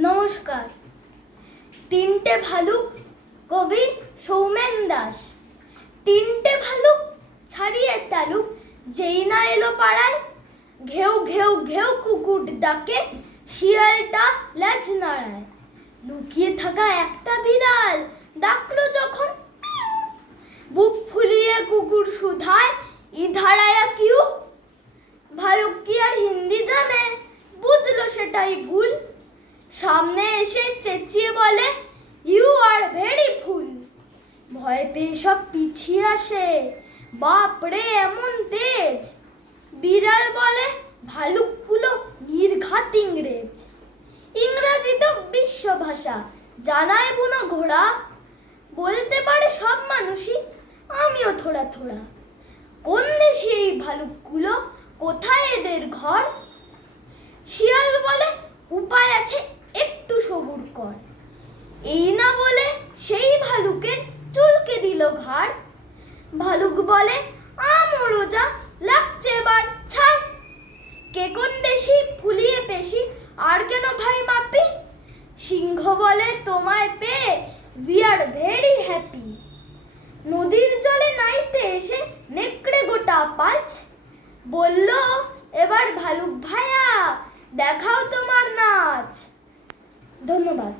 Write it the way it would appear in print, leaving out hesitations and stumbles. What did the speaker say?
নমস্কার। তিনটে ভালুক, কবি সৌমেন দাস। তিনটে ভালুক ছাড়িয়ে তালুক, যেই না এলো পাড়ায়, ঘেউ ঘেউ ঘেউ কুকুর ডাকে, শিয়ালটা লেজ নাড়ায়। লুকিয়ে থাকা একটা বিড়াল ডাকলো যখন, বুক ফুলিয়ে কুকুর শুধায়, ইধার আয়া কিউ। ভালুক কি আর হিন্দি জানে? বুঝলো সেটাই ভুল। সামনে এসে চেঁচিয়ে বলে, ইউ আর ভেরি ফুল। ভয় পেয়ে সব পিছিয়ে আসে, বাপরে এমন তেজ। বিড়াল বলে, ভালুকগুলো নির্ঘাত ইংরেজ। ইংরাজি তো বিশ্ব ভাষা, জানায় বুনো ঘোড়া। বলতে পারে সব মানুষই, আমিও থোড়া থোড়া। কোন দেশে এই ভালুকগুলো, কোথায় এদের ঘর? শিয়াল বলে, উপায় আছে, একটু সবুর কর। এই না বলে সেই ভালুকের চুলকে দিল ঘাড়। ভালুক বলে, আমরও যা লাগছে এবার ছাড়। কে কোন দেশি ফুলিয়ে পেশি, আর কেন ভাই মাপি? সিংহ বলে, তোমায় পেয়ে উই আর ভেরি হ্যাপি। নদীর জলে নাইতে এসে নেকড়ে গোটা পাঁচ। বলল, এবার ভালুক ভাইয়া দেখাও তোমার নাচ। ধন্যবাদ।